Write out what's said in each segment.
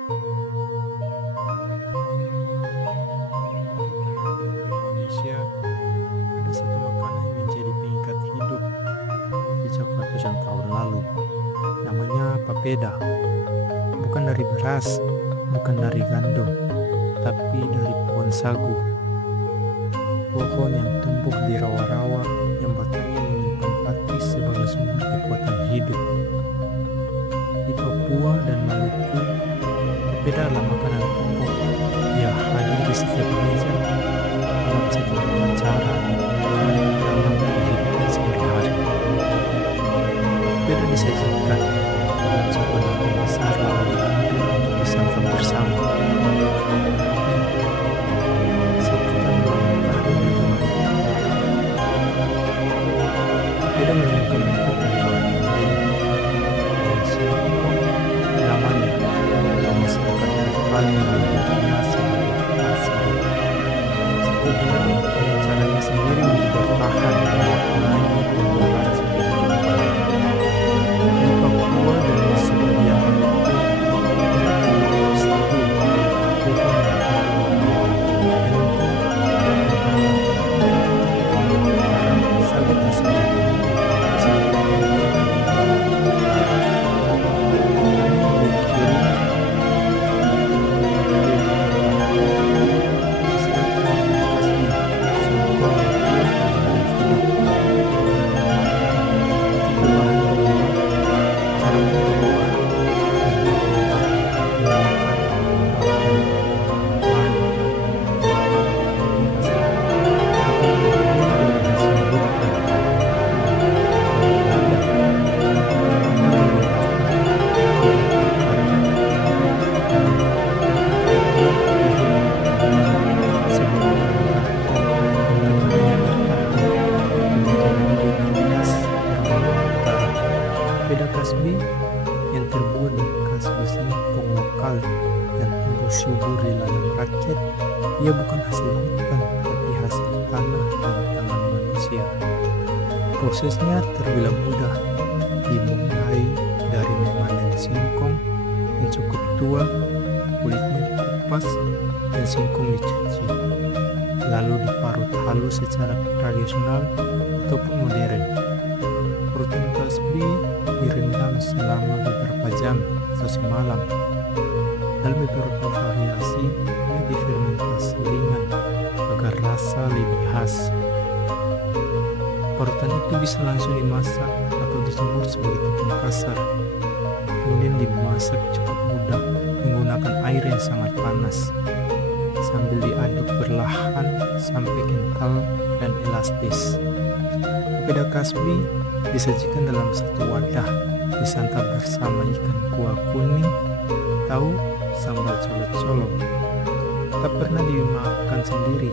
Di Indonesia ada satu makanan yang menjadi pengikat hidup sejak ratusan tahun lalu. Namanya papeda. Bukan dari beras, bukan dari gandum, tapi dari pohon sagu. Pohon yang tumbuh di rawa-rawa yang batangnya menyimpan pati sebagai sumber kekuatan hidup. Di Papua dan Maluku, papeda adalah makanan pokok. Ia hadir di setiap meja, dalam setiap acara, dan dalam kehidupan sehari-hari. Papeda disajikan dalam sebuah nasi besar lalu diambil untuk disantap bersama. Sekitar hari papeda menemukan bentuk dan warna lain dan singkong namanya dalam masyarakat yang paling menyebutnya sebagai asli. Setiap orang punya caranya sendiri untuk bertahan memaknai dan merasa kehidupan. Di Papua dan di sebagian Maluku, sagu, pohon sagu tersebut papeda kasbi yang terbuat dari kasbi singkong lokal yang tumbuh subur di ladang rakyat. Ia bukan hasil hutan, tapi hasil tanah dan tangan manusia. Prosesnya terbilang mudah, dimulai dari memanen singkong yang cukup tua, kulitnya dikupas dan singkong dicuci, lalu diparut halus secara tradisional ataupun modern. Rutan kasbi direndam selama beberapa jam atau semalam. Dalam beberapa variasi, ia difermentasi ringan agar rasa lebih khas. Parutan itu bisa langsung dimasak atau dijemur sebagai tepung kasar. Kemudian dimasak cukup mudah menggunakan air yang sangat panas, sambil diaduk perlahan sampai kental dan elastis. Papeda kasbi disajikan dalam satu wadah, disantap bersama ikan kuah kuning, tahu, sambal colok-colok. Tak pernah dimakan sendiri.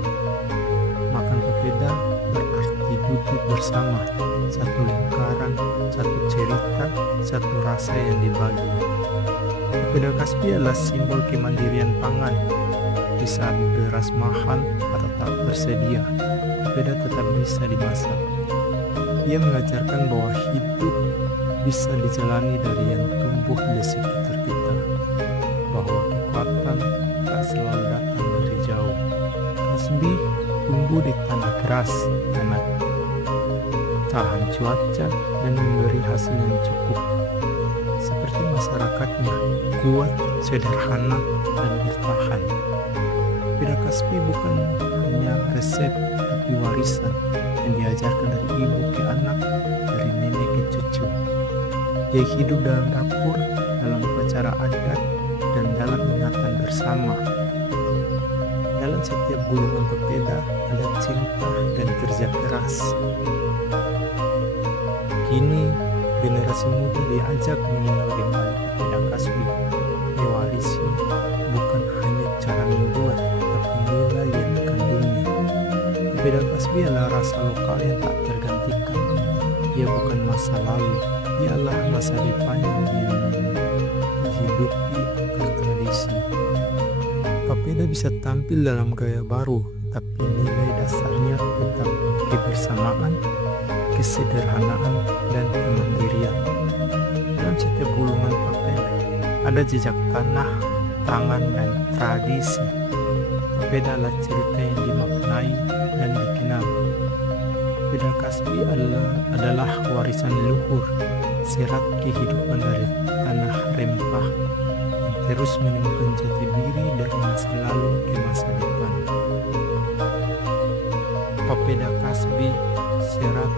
Makan papeda berarti duduk bersama, satu lingkaran, satu cerita, satu rasa yang dibagi. Papeda kasbi adalah simbol kemandirian pangan. Di saat beras mahal atau tak bersedia, papeda tetap bisa dimasak. Ia mengajarkan bahwa hidup bisa dijalani dari yang tumbuh di sekitar kita, bahwa kekuatan tak selalu datang dari jauh. Kasbi tumbuh di tanah keras, tanah tahan cuaca dan memberi hasil yang cukup. Seperti masyarakatnya, kuat, sederhana, dan bertahan. Papeda kasbi bukan hanya resep, tapi warisan yang diajarkan dari ibu ke anak, dari nenek ke cucu. Ia hidup dalam dapur, dalam upacara adat, dan dalam ingatan bersama. Dalam setiap gulungan papeda ada cinta dan kerja keras. Kini generasi muda diajak mengenal kembali papeda kasbi, mewarisi bukan hanya cara membuat, tapi nilai yang dikandungnya. Papeda kasbi adalah rasa lokal yang tak tergantikan. Ia bukan masa lalu, ialah masa depan yang dihidupi akar tradisi. Papeda bisa tampil dalam gaya baru, tapi nilai dasarnya tetap kebersamaan, kesederhanaan, dan kemandirian. Dalam setiap gulungan papeda ada jejak tanah, tangan dan tradisi. Papeda adalah cerita yang dimaknai dan dikenal. Papeda Kasbi adalah warisan luhur, serat kehidupan dari tanah rempah yang terus menemukan jati diri dari masa lalu ke masa depan. Papeda Kasbi, serat